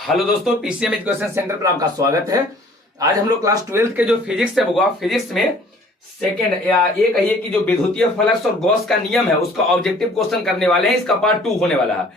Hello दोस्तों, PCM education centre पर आपका स्वागत है। आज हम लोग क्लास 12 के जो फिजिक्स है वो फिजिक्स में सेकंड या ये कहिए कि जो विद्युतीय फ्लक्स और गॉस का नियम है उसका ऑब्जेक्टिव क्वेश्चन करने वाले हैं। इसका पार्ट 2 होने वाला है।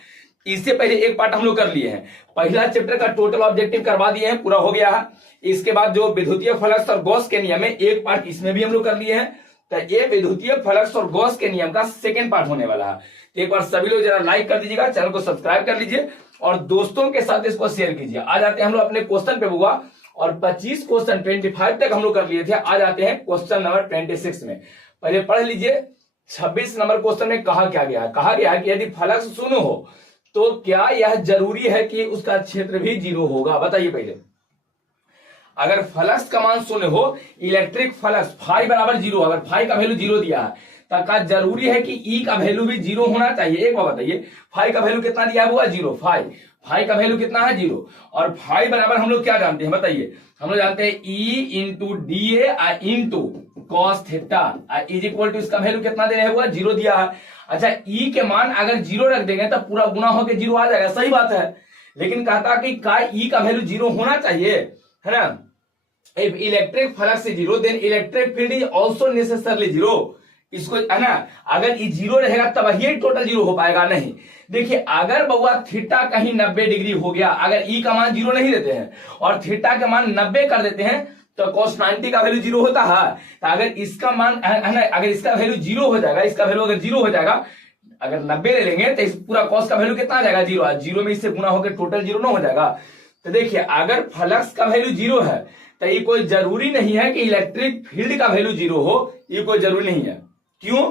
इससे पहले एक पार्ट हम लोग कर लिए हैं। पहला चैप्टर का टोटल ऑब्जेक्टिव करवा दिए हैं, पूरा हो गया है। इसके बाद जो विद्युतीय फ्लक्स और गॉस के नियम है एक पार्ट इसमें भी हम लोग कर लिए हैं। तो ये विद्युतीय फ्लक्स और गॉस के नियम का सेकंड पार्ट होने वाला है। एक बार सभी लोग जरा लाइक कर दीजिएगा, चैनल को सब्सक्राइब कर लीजिए और दोस्तों के साथ इसको शेयर कीजिए। आ जाते हैं हम लोग अपने क्वेश्चन पे बुआ, और 25 क्वेश्चन 25 तक हम लोग कर लिए थे। आ जाते हैं क्वेश्चन नंबर 26 में। पहले पढ़ लीजिए। 26 नंबर क्वेश्चन में कहा क्या गया है? कहा गया है कि यदि फ्लक्स शून्य हो तो क्या यह जरूरी है कि उसका क्षेत्र भी 0 होगा? बताइए पहले। अगर फ्लक्स का मान शून्य हो, इलेक्ट्रिक फ्लक्स फाई बराबर 0, अगर फाई का वैल्यू 0 दिया है तो क्या जरूरी है कि ई का वैल्यू भी 0 होना चाहिए? एक बार बताइए, फाई का वैल्यू कितना दिया हुआ? 0। फाई का वैल्यू कितना है? 0। और फाई बराबर हम लोग क्या जानते हैं? बताइए। हम लोग जानते हैं E into D A into cos theta is equal to, इसका वैल्यू कितना दे रहे हुआ? 0 दिया है। अच्छा, ई के मान अगर 0 रख देंगे तो पूरा गुना होकर 0 आ जाएगा, सही बात है। लेकिन कहता कि का ई का वैल्यू 0 होना चाहिए, है ना। If electric flux is 0 then electric field is also necessarily 0। इसको है ना, अगर ये 0 रहेगा तब ही टोटल 0 हो पाएगा। नहीं, देखिए अगर बउआ थीटा कहीं 90 डिग्री हो गया, अगर ई का मान 0 नहीं देते हैं और थीटा का मान 90 कर देते हैं तो cos 90 का वैल्यू 0 होता है। तो अगर इसका मान है ना, अगर इसका वैल्यू 0 हो जाएगा, इसका वैल्यू अगर 0 हो जाएगा, अगर 90 ले लेंगे तो इस पूरा cos का वैल्यू कितना आ जाएगा? 0। 0 में इससे गुना होकर टोटल 0 ना हो जाएगा। तो देखिए अगर फ्लक्स का वैल्यू 0 है तो ये कोई जरूरी नहीं है कि इलेक्ट्रिक फील्ड का वैल्यू 0 हो, ये कोई जरूरी नहीं है। क्यों?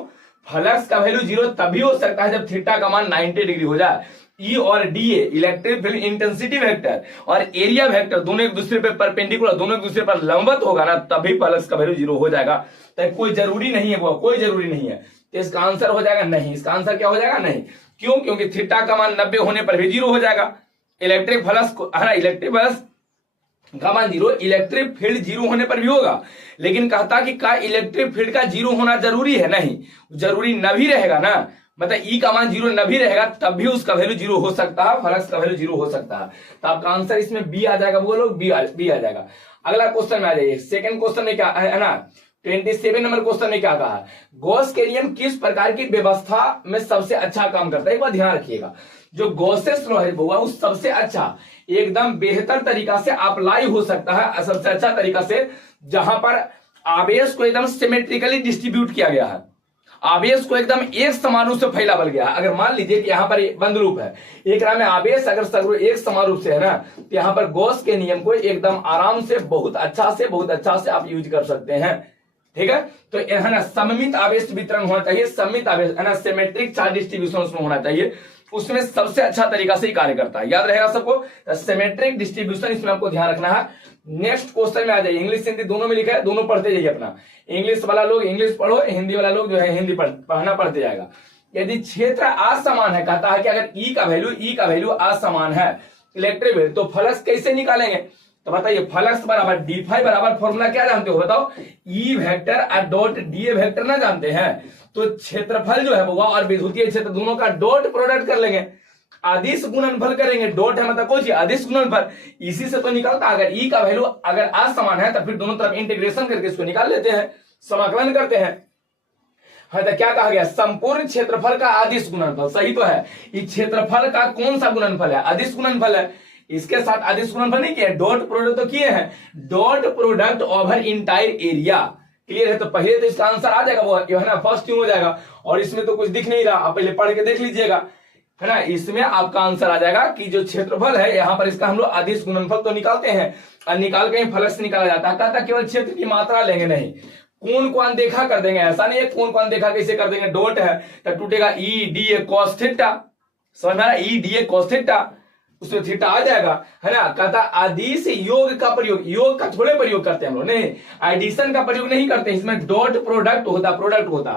फ्लक्स का वैल्यू 0 तभी हो सकता है जब थीटा का मान 90 डिग्री हो जाए। ई और D A electric field intensity vector और एरिया वेक्टर दोनों एक दूसरे पे परपेंडिकुलर, दोनों एक दूसरे पर लंबवत होगा ना, तभी फ्लक्स का वैल्यू 0 हो जाएगा। तो कोई जरूरी नहीं है, वो कोई जरूरी नहीं है। तो इसका आंसर हो जाएगा नहीं। इसका आंसर क्या हो जाएगा? नहीं। क्यों? क्योंकि थीटा का मान 90 होने पर भी 0 हो जाएगा। इलेक्ट्रिक फ्लक्स को है ना, इलेक्ट्रिक फ्लक्स का मान 0, इलेक्ट्रिक फील्ड 0 होने पर भी होगा। लेकिन कहता कि का इलेक्ट्रिक फील्ड का 0 होना जरूरी है? नहीं, जरूरी न भी रहेगा ना, मतलब ई का मान 0 न भी रहेगा तब भी उसका वैल्यू 0 हो सकता है, फ्लक्स का वैल्यू 0 हो सकता है। तो आपका आंसर इसमें बी आ जाएगा। वो लोग बी आ जाएगा। अगला क्वेश्चन में आ जाइए। सेकंड क्वेश्चन में क्या है ना, 27 नंबर क्वेश्चन में क्या कहा? गॉस के नियम किस प्रकार की व्यवस्था में सबसे अच्छा काम करता है? एक बार ध्यान रखिएगा, जो गॉसेस लॉ है वो सबसे अच्छा, एकदम बेहतर तरीका से अप्लाई हो सकता है, सबसे अच्छा तरीका से, जहां पर आवेश को एकदम सिमेट्रिकली डिस्ट्रीब्यूट किया गया है, आवेश को एकदम एक समान रूप से फैला बल गया है। अगर मान लीजिए कि यहाँ पर बंद रूप है, एक में आवेश अगर सगरो एक समान रूप से है ना, तो यहाँ पर गॉस के नियम को एकदम आराम से बहुत अच्छा से आप यूज कर सकते हैं। ठीक है, तो है ना, सममित आवेश वितरण होना चाहिए, सममित आवेश है ना, सिमेट्रिक चार्ज डिस्ट्रीब्यूशन उसमें होना चाहिए। उसमें सबसे अच्छा तरीका से ही कार्य करता है, याद रहेगा सबको। सिमेट्रिक डिस्ट्रीब्यूशन इसमें आपको ध्यान रखना है। नेक्स्ट क्वेश्चन में आ जाइए। इंग्लिश हिंदी दोनों में लिखा है, दोनों पढ़ते जाइए अपना। इंग्लिश वाला लोग इंग्लिश पढ़ो, हिंदी वाला लोग जो है हिंदी पढ़ना पढ़ते जाएगा। यदि क्षेत्र असमान है, कहता है कि अगर ई का वैल्यू असमान है इलेक्ट्रिक फील्ड, तो फ्लक्स कैसे निकालेंगे? तो बताइए, फ्लक्स बराबर डी फाई बराबर फॉर्मूला क्या जानते हो? बताओ। ई वेक्टर और डॉट डी ए वेक्टर ना जानते हैं तो क्षेत्रफल जो है वो और विद्युतीय क्षेत्र दोनों का डॉट प्रोडक्ट कर लेंगे, अदिश गुणनफल करेंगे। डॉट है मतलब कुछ अदिश गुणनफल, इसी से तो निकलता। अगर ई का वैल्यू अगर असमान है तो फिर दोनों तरफ इंटीग्रेशन करके इसको निकाल लेते हैं, समाकलन करते हैं। हाँ, तो क्या कहा गया? संपूर्ण क्षेत्रफल का अदिश गुणनफल। सही तो है। इस क्षेत्रफल का कौन सा गुणनफल है? अदिश गुणनफल है। इसके साथ अदिश गुणनफल नहीं किया, डॉट प्रोडक्ट तो किए हैं। Dot product over entire area. Clear है? तो पहले तो इसका आंसर आ जाएगा, वो है ना, फर्स्ट क्यों हो जाएगा। और इसमें तो कुछ दिख नहीं रहा, आप पहले पढ़ के देख लीजिएगा, है ना। इसमें आपका आंसर आ जाएगा कि जो क्षेत्रफल है यहाँ पर इसका हम लोग अदिश गुणनफल तो निकालते हैं और निकाल के फ्लक्स निकाला जाता है। कहता केवल क्षेत्र की मात्रा लेंगे, नहीं कोण को अनदेखा कर देंगे। ऐसा नहीं है, कोण को अनदेखा कैसे कर देंगे? डॉट है तो टूटेगा E D A cos theta, समझ में आ रहा है? E D A cos theta, उसमें थीटा आ जाएगा, है ना। कहता अदिश योग का प्रयोग, योग का थोड़े प्रयोग करते हैं हम लोग, नहीं एडिशन का प्रयोग नहीं करते, इसमें डॉट प्रोडक्ट होता।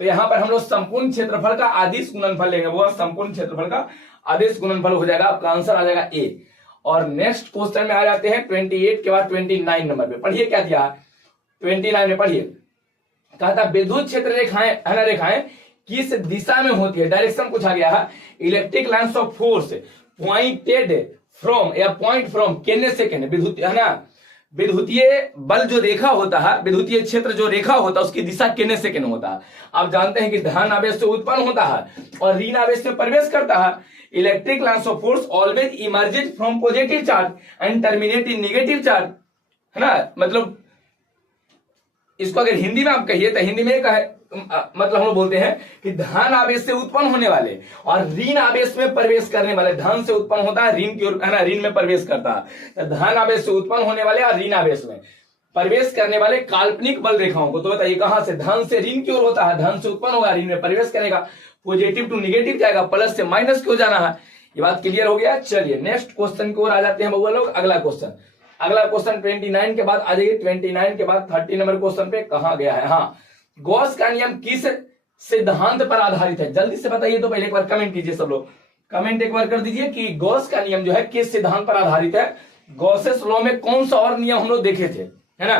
तो यहाँ पर हम लोग संपूर्ण क्षेत्रफल का अदिश गुणनफल लेंगे, वो संपूर्ण क्षेत्रफल का अदिश गुणनफल हो जाएगा। आपका आंसर आ जाएगा ए। और नेक्स्ट क्वेश्चन में आ जाते हैं 28 के बाद 29 नंबर पे। पढ़िए क्या दिया है 29 में, पढ़िए। कहता विद्युत क्षेत्र रेखाएं है ना, रेखाएं किस दिशा में होती है? डायरेक्शन पूछा गया है। Electric lines of force pointed from या पॉइंट फ्रॉम केने से केने, विद्युत है ना, विद्युतीय बल जो रेखा होता है, विद्युतीय क्षेत्र जो रेखा होता है उसकी दिशा केने से केने होता है। आप जानते हैं कि धन आवेश से उत्पन्न होता है और ऋण आवेश में प्रवेश करता है। Electric lines of force always emerges from positive charge and terminate in negative charge, है ना। मतलब इसको अगर हिंदी में आप कहिए तो हिंदी में मतलब हम लोग बोलते हैं कि धन आवेश से उत्पन्न होने वाले और ऋण आवेश में प्रवेश करने वाले, धन से उत्पन्न होता है ऋण की ओर, है ना, ऋण में प्रवेश करता है। तो धन आवेश से उत्पन्न होने वाले और ऋण आवेश में प्रवेश करने वाले काल्पनिक बल रेखाओं को, तो बताइए कहां से, धन से ऋण की ओर होता है, धन से उत्पन्न होगा, ऋण में प्रवेश करेगा, पॉजिटिव टू निगेटिव जाएगा, प्लस से माइनस की ओर जाना है। ये बात क्लियर हो गया। चलिए नेक्स्ट क्वेश्चन की ओर आ जाते हैं बउआ लोग। अगला क्वेश्चन 29 के बाद आ जाइए, 29 के बाद 30 नंबर क्वेश्चन पे कहा गया है। हाँ, गॉस का नियम किस सिद्धांत पर आधारित है, जल्दी से बताइए। तो पहले एक बार कमेंट कीजिए, सब लोग कमेंट एक बार कर दीजिए कि गॉस का नियम जो है किस सिद्धांत पर आधारित है। गॉसेस लॉ में कौन सा और नियम हम लोग देखे थे, है ना।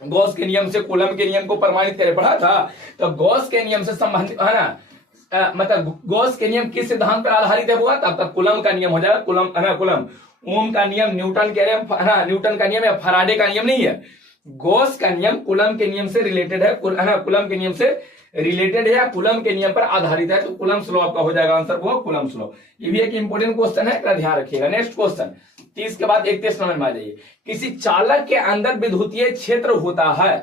गॉस के नियम से कूलम के नियम को प्रमाणित करे पढ़ा था। तो गॉस के नियम से संबंधित, है ना, मतलब गॉस के नियम किस सिद्धांत पर आधारित है हुआ, तब तक कूलम का नियम हो जाएगा। कूलम, है ना, कूलम, ओम का नियम, न्यूटन के नियम, है ना, न्यूटन का नियम या फराडे का नियम नहीं है। गॉस का नियम कूलम के नियम से रिलेटेड है ना, कूलम के नियम से रिलेटेड है या कूलम के नियम पर आधारित है। तो कूलम्स लॉ आपका हो जाएगा आंसर, वो कूलम्स लॉ। ये भी एक इंपॉर्टेंट क्वेश्चन है, ध्यान रखिएगा। नेक्स्ट क्वेश्चन 30 के बाद 31 नंबर में आ जाइए। किसी चालक के अंदर विद्युतीय क्षेत्र होता है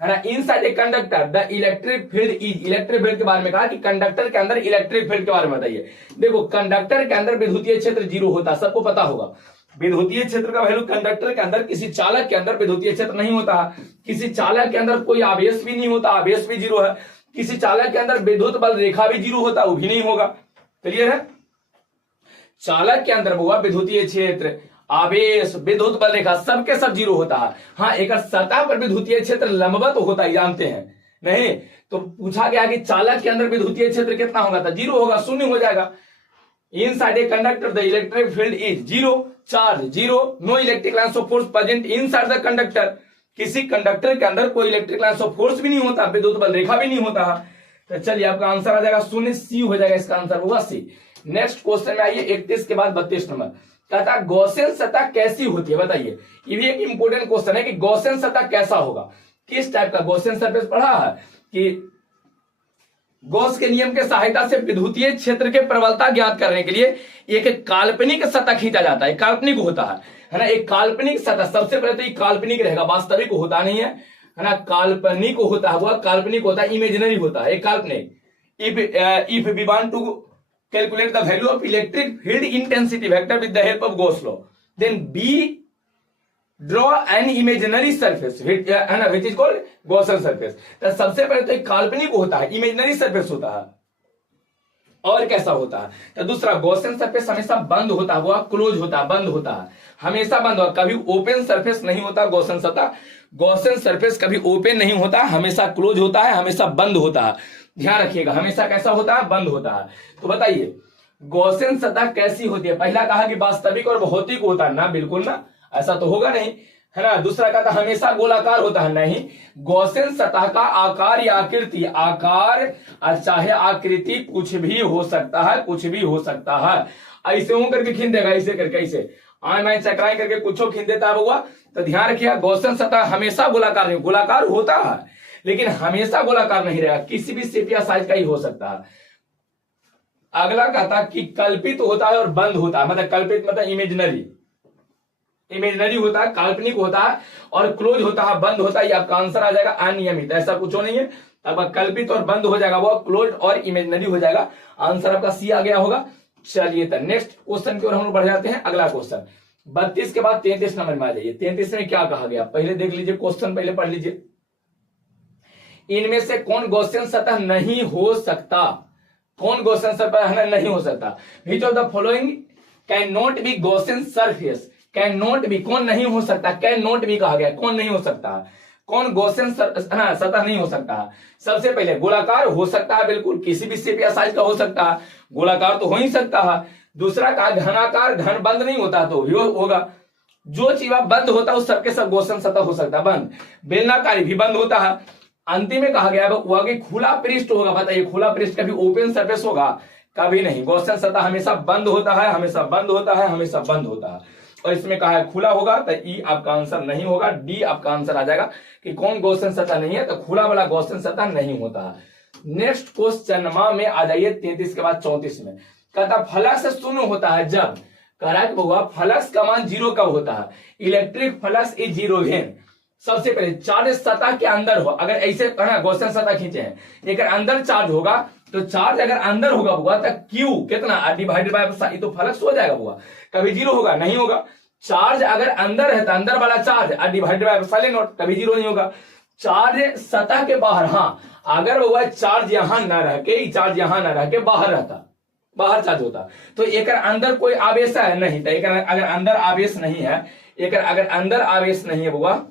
ना, inside a conductor the electric field is, electric field के बारे में कहा कि कंडक्टर के अंदर इलेक्ट्रिक फील्ड के बारे में बताइए। देखो कंडक्टर के अंदर विद्युतीय क्षेत्र 0 होता है, सबको पता होगा। विद्युतीय क्षेत्र का वैल्यू कंडक्टर के अंदर, किसी चालक के अंदर विद्युतीय क्षेत्र नहीं होता। किसी चालक के अंदर कोई आवेश भी नहीं होता, आवेश भी 0 है। किसी चालक के अंदर विद्युत बल रेखा भी 0 होता, वो भी नहीं होगा। क्लियर है। चालक के अंदर हुआ विद्युतीय क्षेत्र, आवेश, विद्युत बल रेखा सबके सब 0 होता है। हाँ, एक सतह पर विद्युतीय क्षेत्र लंबवत होता है, जानते हैं नहीं। तो पूछा गया कि चालक के अंदर विद्युतीय क्षेत्र कितना होगा, तो 0 होगा, 0 हो जाएगा। Inside a conductor the electric field is 0, charge 0, no electric lines of force present inside the conductor. किसी कंडक्टर के अंदर कोई इलेक्ट्रिक लाइन्स ऑफ फोर्स भी नहीं होता, विद्युत बल रेखा भी नहीं होता। तो चलिए आपका आंसर आ जाएगा 0, सी हो जाएगा, इसका आंसर होगा सी। नेक्स्ट क्वेश्चन में आइए 31 के बाद 32 नंबर। कहता गॉसियन सतह कैसी होती है, बताइए। ये भी एक इंपॉर्टेंट क्वेश्चन है कि गॉसियन सतह कैसा होगा, किस टाइप का। गॉसियन सरफेस पढ़ा है कि गॉस के नियम के सहायता से विद्युतीय क्षेत्र के प्रबलता ज्ञात करने के लिए एक काल्पनिक सतह खींचा जाता है, काल्पनिक होता है ना। एक काल्पनिक सतह, सबसे पहले तो ये काल्पनिक रहेगा, वास्तविक होता नहीं है ना, काल्पनिक होता है, वह काल्पनिक होता है, इमेजिनरी होता है, एक काल्पनिक। If we want to calculate the value of electric field intensity vector with the help of Gauss law, then B draw an imaginary surface which is called Gaussian surface। तो सबसे पहले तो एक काल्पनिक होता है, इमेजिनरी सरफेस होता है। और कैसा होता है, तो दूसरा गॉसियन सरफेस हमेशा बंद होता है, वो क्लोज होता है, बंद होता है, हमेशा बंद होता है, कभी ओपन सरफेस नहीं होता। गॉसियन सतह, गॉसियन सरफेस कभी ओपन नहीं होता, हमेशा क्लोज होता है, हमेशा बंद होता है। ध्यान रखिएगा, हमेशा कैसा होता है, बंद होता है। तो बताइए गॉसियन सतह कैसी होती है। पहला कहा कि वास्तविक और भौतिक होता है ना, बिल्कुल ना, ऐसा तो होगा नहीं, है ना। दूसरा कहा था हमेशा गोलाकार होता है, नहीं। गॉसियन सतह का आकार या आकृति, आकार चाहे आकृति कुछ भी हो सकता है, कुछ भी हो सकता है। ऐसे हो करके खींच देगा, ऐसे करके, ऐसे आय चक्राई करके कुछ खींच देता है बउआ। तो ध्यान रखिएगा गॉसियन सतह हमेशा गोलाकार नहीं, गोलाकार होता है लेकिन हमेशा गोलाकार नहीं रहेगा, किसी भी शेप या साइज का ही हो सकता है। अगला कहता कि कल्पित होता है और बंद होता है, मतलब कल्पित मतलब इमेजिनरी, इमेजिनरी होता है, काल्पनिक होता है और क्लोज होता है, बंद होता है। आपका आंसर आ जाएगा अनियमित, ऐसा कुछ नहीं है। अब कल्पित और बंद हो जाएगा, वो क्लोज और इमेजिनरी हो जाएगा। आंसर आपका सी आ गया होगा। चलिए तो नेक्स्ट क्वेश्चन की ओर हम लोग बढ़ जाते हैं। अगला क्वेश्चन 32 के बाद 33 नंबर में आ जाइए। 33 में क्या कहा गया, पहले देख लीजिए क्वेश्चन, पहले पढ़ लीजिए। इनमें से कौन गॉसियन सतह नहीं हो सकता, कौन गॉसियन सतह नहीं हो सकता। Which of the following can not be Gaussian surface, can not be, कौन नहीं हो सकता, कैन नॉट बी कहा गया, कौन नहीं हो सकता, कौन गॉसियन सतह नहीं हो सकता। सबसे पहले गोलाकार हो सकता है, बिल्कुल किसी भी शेप या साइज का हो सकता है, गोलाकार तो हो ही सकता है। दूसरा कहा घनाकार, घन बंद नहीं होता तो भी होगा। जो चीज बंद होता है उस सबके सब गॉसियन सतह हो सकता है, बंद। बेलनाकारी भी बंद होता है। अंतिम में कहा गया है खुला पृष्ठ होगा, बताइए खुला पृष्ठ कभी ओपन सरफेस होगा, कभी नहीं। गॉसियन सतह हमेशा बंद होता है, हमेशा बंद होता है, हमेशा बंद होता है। और इसमें कहा है खुला होगा, तो ई आपका आंसर नहीं होगा, डी आपका आंसर आ जाएगा कि कौन गॉसियन सतह नहीं है, तो खुला वाला गॉसियन सतह नहीं होता है। नेक्स्ट क्वेश्चन में आ जाइए 33 के बाद 34 में। कहता फ्लक्स शून्य होता है जब, कह रहा है कि फ्लक्स का मान 0 कब होता है, electric flux is zero when सबसे पहले चार्ज सतह के अंदर हो। अगर ऐसे गॉसियन सतह खींचे हैं, अगर अंदर चार्ज होगा तो चार्ज अगर अंदर होगा हुआ तो क्यू कितना डिवाइडेड बाय तो फ्लक्स हो जाएगा हुआ, कभी 0 होगा नहीं होगा। चार्ज अगर अंदर है तो अंदर वाला charge divided by epsilon not, कभी 0 नहीं होगा। चार्ज सतह के बाहर, हाँ अगर वह चार्ज यहां न रह के, चार्ज यहां न रह के बाहर रहता, बाहर चार्ज होता, तो एक अंदर कोई आवेश है नहीं, तो एक अगर अंदर आवेश नहीं है, एक अगर अंदर आवेश नहीं है बुआ,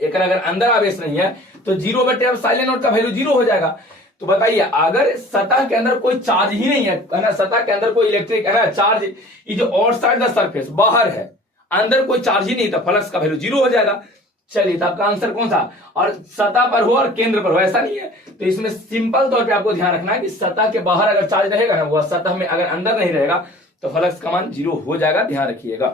एक अगर अंदर आवेश नहीं है तो 0 बटे एप्सिलॉन नॉट का वैल्यू 0 हो जाएगा। तो बताइए अगर सतह के अंदर कोई चार्ज ही नहीं है ना, सतह के अंदर कोई इलेक्ट्रिक है ना चार्ज, ये जो आउटसाइड द सरफेस बाहर है, अंदर कोई चार्ज ही नहीं, तो फ्लक्स का वैल्यू 0 हो जाएगा। चलिए तो आपका आंसर कौन सा, और सतह पर हो और केंद्र पर हो ऐसा नहीं है, तो इसमें सिंपल तौर पे आपको ध्यान रखना है कि सतह के बाहर अगर चार्ज रहेगा ना, वह सतह में अगर अंदर नहीं रहेगा तो फ्लक्स का मान 0 हो जाएगा, ध्यान रखिएगा।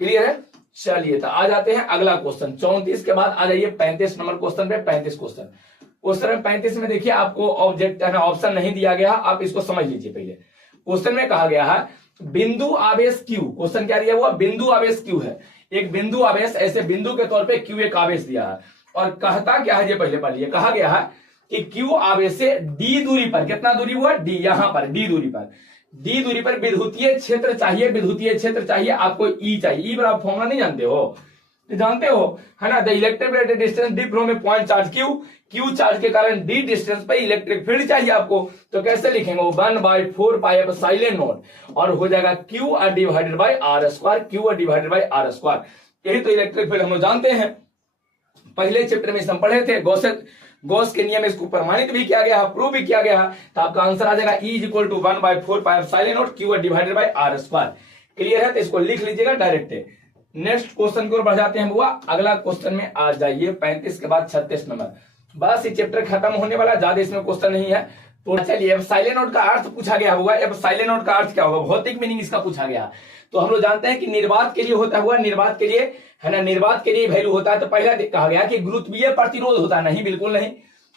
क्लियर है। चलिए तो आ जाते हैं अगला क्वेश्चन 34 के बाद आ जाइए 35 नंबर क्वेश्चन पे। 35 क्वेश्चन में 35 में देखिए आपको ऑब्जेक्ट है ना ऑप्शन नहीं दिया गया, आप इसको समझ लीजिए। पहले क्वेश्चन में कहा गया है बिंदु आवेश क्यू, क्वेश्चन क्या दिया हुआ, बिंदु आवेश क्यू है, एक बिंदु आवेश, ऐसे बिंदु के तौर पे क्यू एक आवेश दिया है, और कहता क्या है ये पहले पढ़ लिए। कहा गया है कि क्यू आवेश से डी दूरी पर, कितना दूरी हुआ डी, यहां पर डी दूरी पर, डी दूरी पर विद्युतीय क्षेत्र चाहिए, विद्युतीय क्षेत्र चाहिए आपको ई चाहिए। ई बराबर फॉर्मूला नहीं जानते हो, जानते हो है ना, the electric distance D from A point charge Q, Q charge के कारण डी डिस्टेंस पे इलेक्ट्रिक फील्ड चाहिए आपको, तो कैसे लिखेंगे 1/4 पाई एप्सिलॉन नॉट, और हो जाएगा Q divided by R square, Q divided by R square. यही तो इलेक्ट्रिक फील्ड हम लोग जानते हैं, पहले चैप्टर में हम पढ़े थे। गॉस के नियम इसको प्रमाणित भी किया गया है, प्रूव भी किया गया है, तो आपका आंसर आ जाएगा E = 1/4 pi epsilon not Q divided by R square. Clear है, तो इसको लिख लीजिएगा डायरेक्ट। नेक्स्ट क्वेश्चन की ओर बढ़ जाते हैं बुआ। अगला क्वेश्चन में आ जाइए 35 के बाद 36 नंबर। बस ये चैप्टर खत्म होने वाला, ज्यादा इसमें क्वेश्चन नहीं है। तो चलिए एप्सिलॉन नॉट का अर्थ पूछा गया हुआ, एप्सिलॉन नॉट का अर्थ क्या होगा, भौतिक मीनिंग इसका पूछा गया। तो हम लोग जानते हैं कि निर्वात के लिए होता हुआ, निर्वात के लिए है ना, निर्वात के लिए वैल्यू होता है। तो पहला कहा गया कि गुरुत्वीय प्रतिरोध होता है, नहीं बिल्कुल नहीं,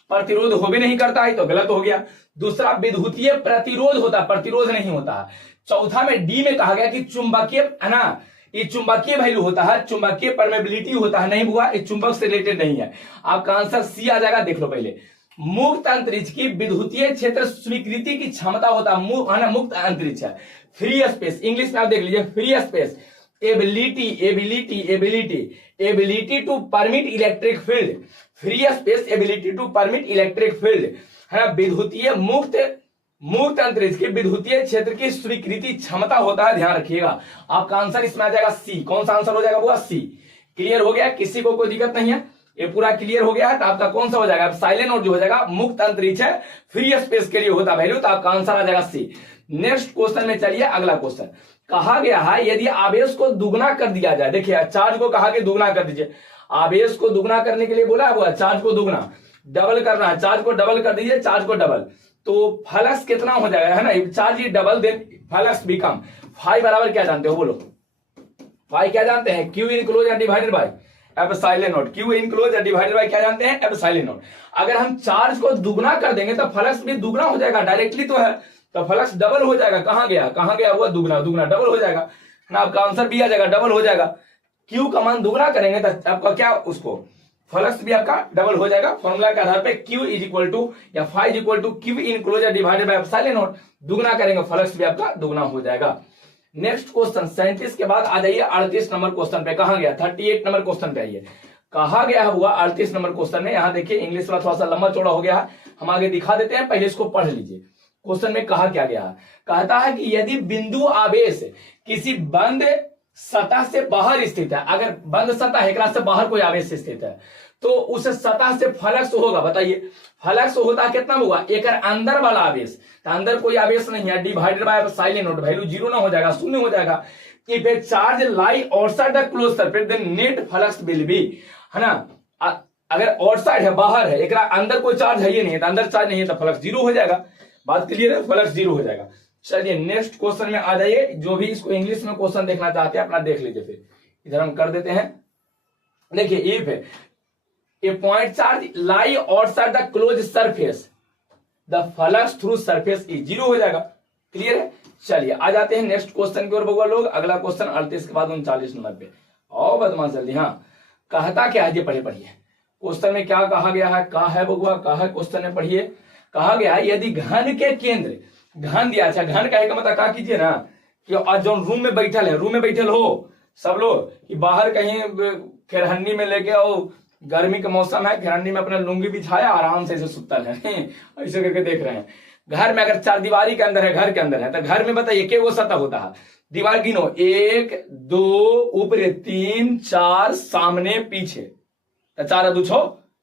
प्रतिरोध हो भी नहीं करता है तो गलत हो गया। दूसरा विद्युतीय प्रतिरोध होता, प्रतिरोध नहीं होता। चौथा में डी में कहा गया कि चुंबकीय है ना, ये चुंबकीय वैल्यू होता है, चुंबकीय परमेबिलिटी होता है, नहीं हुआ, ये चुंबक से रिलेटेड नहीं है। आपका आंसर सी आ जाएगा, देख लो पहले। मुक्त अंतरिक्ष की विद्युतीय क्षेत्र स्वीकृति की क्षमता होता है ना, मुक्त अंतरिक्ष है, फ्री स्पेस, इंग्लिश में आप देख लीजिए free space, ability to permit electric field, free space ability to permit electric field है ना, विद्युतीय मुक्त अंतरिक्ष के विद्युतीय क्षेत्र की स्वीकृति क्षमता होता है, ध्यान रखिएगा। आपका आंसर इसमें आ जाएगा सी। कौन सा आंसर हो जाएगा वो, सी। क्लियर हो गया, किसी को कोई दिक्कत नहीं है, ये पूरा क्लियर हो गया है। तो आपका कौन सा हो जाएगा, एप्सिलॉन नॉट जो हो जाएगा मुक्त अंतरिक्ष है, फ्री स्पेस के लिए होता वैल्यू, तो आपका आंसर आ जाएगा सी। नेक्स्ट क्वेश्चन में चलिए, अगला क्वेश्चन कहा गया है यदि आवेश को दुगना कर दिया जाए, देखिए चार्ज को कहा कि दुगना कर दीजिए, आवेश को दुगना करने के लिए बोला है, चार्ज को दुगना डबल करना है, चार्ज को डबल कर दीजिए, चार्ज को डबल, तो फ्लक्स कितना हो जाएगा है ना, चार्ज ये double then flux become phi बराबर क्या जानते हो बोलो, फाई क्या जानते हैं, Q enclose divided by epsilon not, Q enclose divided by क्या जानते हैं, एप्सिलॉन नॉट। अगर हम चार्ज को दुगना कर देंगे तो फ्लक्स भी दुगना हो जाएगा, डायरेक्टली तो है, तो फ्लक्स डबल हो जाएगा। कहां गया हुआ दुगना, दुगना डबल हो जाएगा ना, आपका आंसर भी आ जाएगा, डबल हो जाएगा। क्यू का मान दुगना करेंगे तो आपका क्या, उसको फ्लक्स भी आपका डबल हो जाएगा। फॉर्मूला के आधार पे Q = या phi = Q enclose divided by epsilon not, दुगना करेंगे फ्लक्स भी आपका दुगना हो जाएगा। नेक्स्ट क्वेश्चन 37 के बाद आ जाइए 38 नंबर क्वेश्चन पे। कहा गया 38 नंबर क्वेश्चन पे आइए, कहा गया हुआ 38 नंबर क्वेश्चन में, यहाँ देखिए इंग्लिश वाला थोड़ा सा लंबा चौड़ा हो गया है, हम आगे दिखा देते हैं, पहले इसको पढ़ लीजिए। क्वेश्चन में कहा क्या गया है, कहता है कि यदि बिंदु आवेश किसी बंद सतह से बाहर स्थित है, अगर बंद सतह है से बाहर कोई आवेश स्थित है, तो उस सतह से फ्लक्स होगा, बताइए फ्लक्स होता कितना होगा, एक अंदर वाला आवेश, तो अंदर कोई आवेश नहीं है, divided by epsilon not, value 0 ना हो जाएगा, शून्य हो जाएगा। If a charge lie outside the close surface then net flux will be, है ना, अगर आउटसाइड है बाहर है, एक अंदर कोई चार्ज है ही नहीं है, तो अंदर चार्ज नहीं है तो फ्लक्स 0 हो जाएगा। बात क्लियर है, फ्लक्स 0 हो जाएगा। चलिए नेक्स्ट क्वेश्चन में आ जाइए, जो भी इसको इंग्लिश में क्वेश्चन देखना चाहते हैं अपना देख लीजिए। फिर इधर हम कर देते हैं। देखिए if A point charge lie outside the close surface the flux through surface is 0 हो जाएगा। क्लियर है। चलिए आ जाते हैं नेक्स्ट क्वेश्चन की ओर बगुआ लोग। अगला क्वेश्चन 38 के बाद 39 नंबर पे। और बदमाश जल्दी। हाँ, कहता क्या है, पढ़िए क्वेश्चन में क्या कहा गया है, कहा है बगुआ, कहा है क्वेश्चन में पढ़िए। कहा गया है यदि घन के केंद्र, घन दिया, अच्छा घन का मतलब क्या कीजिए ना कि आज जो रूम में बैठल है, रूम में बैठल हो सब लोग कि बाहर कहीं खेरहन्नी में लेके आओ, गर्मी का मौसम है, खेरहन्नी में अपना लुंगी बिछाया आराम से सुतल है ऐसे करके देख रहे हैं। घर में अगर चार दीवारी के अंदर है, घर के अंदर है, तो घर में बताइए के वो सतह होता है, दीवार गिनो 1 2 ऊपर 3 4 सामने पीछे, तो 4 2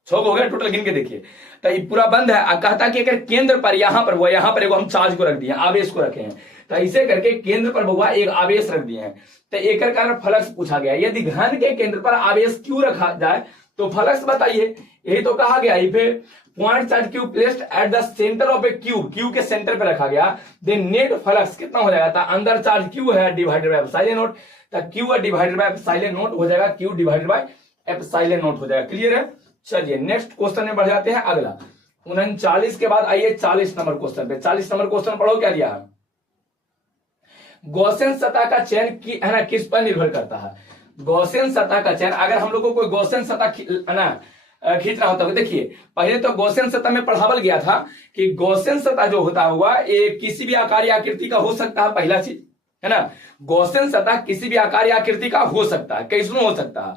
6 हो गया टोटल, गिन के देखिए। तो ये पूरा बंद है। कहता कि अगर केंद्र पर यहाँ पर वो यहाँ पर एगो हम चार्ज को रख दिए, आवेश को रखे हैं, तो ऐसे करके केंद्र पर बगुआ एक आवेश रख दिए हैं, तो एक कारण फ्लक्स पूछा गया। यदि घन के केंद्र पर आवेश क्यों रखा जाए तो फ्लक्स बताइए। यही तो कहा गया। Point charge cube placed at the centre of A cube, cube के सेंटर पे रखा गया, देन नेट फ्लक्स कितना हो जाएगा, अंदर चार्ज क्यू है डिवाइडेड बाय एप्सिलॉन नॉट, तो क्यू है डिवाइडेड बाय एप्सिलॉन नॉट हो जाएगा, Q divided by epsilon not हो जाएगा। क्लियर है। चलिए नेक्स्ट क्वेश्चन में बढ़ जाते हैं। अगला 39 के बाद आइए 40 नंबर क्वेश्चन पे। 40 नंबर क्वेश्चन पढ़ो, क्या दिया है, गॉसियन सतह का चयन की है ना किस पर निर्भर करता है। गॉसियन सतह का चयन, अगर हम लोग को कोई गॉसियन सतह खींचना होता है, देखिए पहले तो गॉसियन सतह में पढ़ावल गया था कि गॉसियन सतह जो होता हुआ ये किसी भी आकार या आकृति का हो सकता है, पहला चीज है ना। गॉसियन सतह किसी भी आकार या आकृति का हो सकता है, कैसे हो सकता है,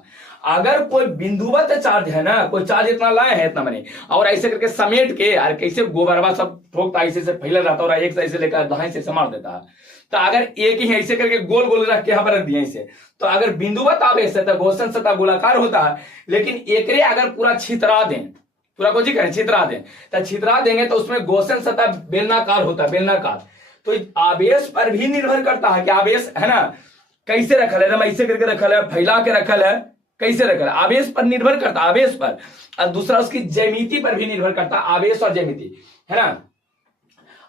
अगर कोई बिंदुवत चार्ज है ना, कोई चार्ज इतना लाए हैं इतना मैंने, और ऐसे करके समेट के यार कैसे गोबरवा सब ठोकता ऐसे से फैलल रहता और एक से लेकर दाएं से मार देता है, तो अगर एक ही ऐसे करके गोल गोल रख के यहाँ पर रख दिए इसे, तो अगर बिंदुवत आवेश है तो गॉसियन सतह गोलाकार होता है। लेकिन एकरे अगर पूरा छितरा दें, पूरा कुछ करें छितरा दें, तो छितरा देंगे तो उसमें गॉसियन सतह बेलनाकार होता है, बेलनाकार। तो आवेश पर भी निर्भर करता है कि आवेश है ना कैसे रखल है, ऐसे करके रखल है, फैला के रखल है, कैसे रखल है, आवेश पर निर्भर करता है, आवेश पर। और दूसरा उसकी ज्यामिति पर भी निर्भर करता है, आवेश और ज्यामिति है ना।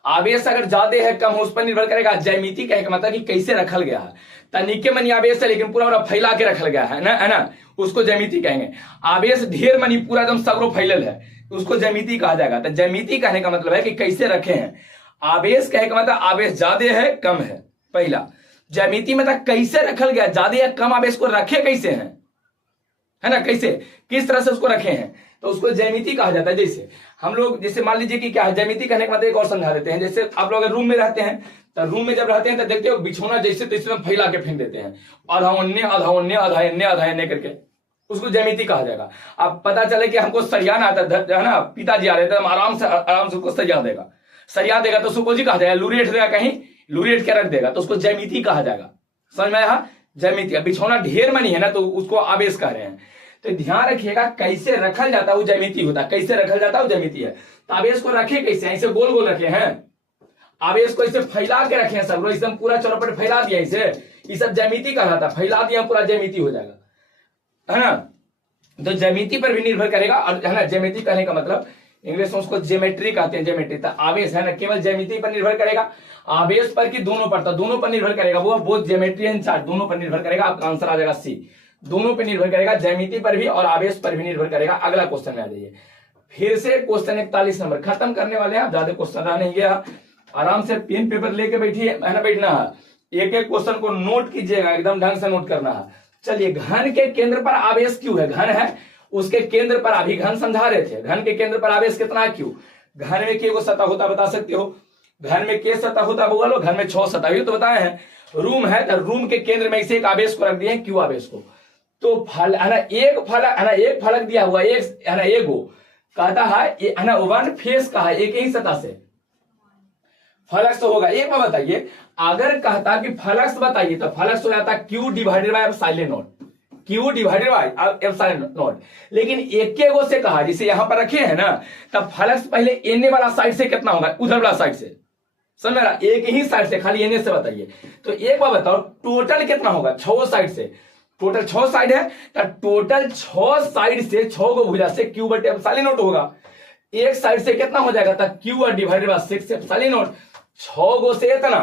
आवेश अगर ज्यादा है कम हो उस पर निर्भर करेगा। ज्यामिति कहने का मतलब कि कैसे रखल गया है, तनिके मनी आवेश है लेकिन पूरा फैला के रखल गया है ना, उसको ज्यामिति कहेंगे। आवेश ढेर मनी पूरा एकदम सगरो फैलल है, उसको ज्यामिति कहा जाएगा। तो ज्यामिति कहने का मतलब है कि कैसे रखे हैं। आवेश कहने का मतलब आवेश ज्यादा है कम है, पहला। ज्यामिति मतलब कैसे रखल गया, ज्यादा या कम आवेश को रखे कैसे हैं, है ना, कैसे किस तरह से उसको रखे हैं, तो उसको ज्यामिति कहा जाता है। जैसे हम लोग जैसे मान लीजिए कि क्या है ज्यामिति कहने का मतलब एक और समझा देते हैं। जैसे आप लोग रूम में रहते हैं, तो रूम में जब रहते हैं तो देखते हो बिछौना जैसे तैसे फैला के फेंक देते हैं, आधा उन्ने आधा उन्ने आधा इन्ने आधा इन्ने करके, उसको ज्यामिति कहा जाएगा। अब पता चले कि हमको सरियाना आता है ना, पिताजी आ रहे थे, हम आराम से उसको सरिया देगा तो उसको कहा जाएगा, लूरेट देगा, कहीं लूरेट के रख देगा तो उसको ज्यामिति कहा जाएगा। समझ में आया, ज्यामिति। बिछौना ढेर मनी है ना तो उसको आवेश कह रहे हैं। तो ध्यान रखिएगा कैसे रखल जाता है वो ज्यामिति होता है, कैसे रखल जाता है वो ज्यामिति है। तो आवेश को रखे कैसे, ऐसे गोल गोल रखे हैं, आवेश को ऐसे फैला के रखे हैं सब लोग, एकदम पूरा चौरापट फैला दिया इसे, ये सब ज्यामिति कहलाता है। फैला दिया पूरा ज्यामिति हो जाएगा, है ना। तो ज्यामिति पर भी निर्भर करेगा, और है ना ज्यामिति कहने का मतलब इंग्लिश में उसको ज्योमेट्री कहते हैं, ज्योमेट्री। तो आवेश है ना केवल ज्यामिति पर निर्भर करेगा, आवेश पर कि दोनों पर, तो दोनों पर निर्भर करेगा, वो बोथ ज्योमेट्री एंड चार्ज दोनों पर निर्भर करेगा। आपका आंसर आ जाएगा सी, दोनों पर निर्भर करेगा, ज्यामिति पर भी और आवेश पर भी निर्भर करेगा। अगला क्वेश्चन में आ जाइए। फिर से क्वेश्चन 41 नंबर खत्म करने वाले हैं, ज्यादा क्वेश्चन रह नहीं गया। आराम से पेन पेपर लेके बैठिए, है ना, बैठना है, एक एक क्वेश्चन को नोट कीजिएगा, एकदम ढंग से नोट करना है। चलिए, घन के केंद्र पर आवेश क्यों है, घन है उसके केंद्र पर, अभी घन समझा रहे थे, घन के केंद्र पर आवेश कितना है क्यों। घन में के सतह होता बता सकते हो, घन में के सतह होता बोलो, घन में 6 सतह, ये तो बताए हैं। रूम है तो रूम के केंद्र में इसे एक आवेश को रख दिए, क्यू आवेश को। तो फल है ना, एक फलक है ना, एक फलक दिया हुआ, एक है ना, एगो कहता है ना वन फेस का है, एक ही सतह से फ्लक्स होगा। एक बार बताइए, अगर कहता कि फ्लक्स बताइए तो फ्लक्स हो जाता Q divided by epsilon not, Q divided by epsilon not. लेकिन एक गो से कहा, जिसे यहां पर रखे हैं ना, तब फ्लक्स पहले एने वाला साइड से कितना होगा, उधर वाला साइड से, समझ में, एक ही साइड से, खाली एने से बताइए। तो एक बार बताओ टोटल कितना होगा, 6 साइड से, टोटल 6 साइड है तो टोटल 6 साइड से 6 गो भुजा से क्यू बटे एप्सिलॉन नॉट होगा। एक साइड से कितना हो जाएगा था क्यू और डिवाइडेड बाय 6 एप्सिलॉन नॉट। 6 गो से इतना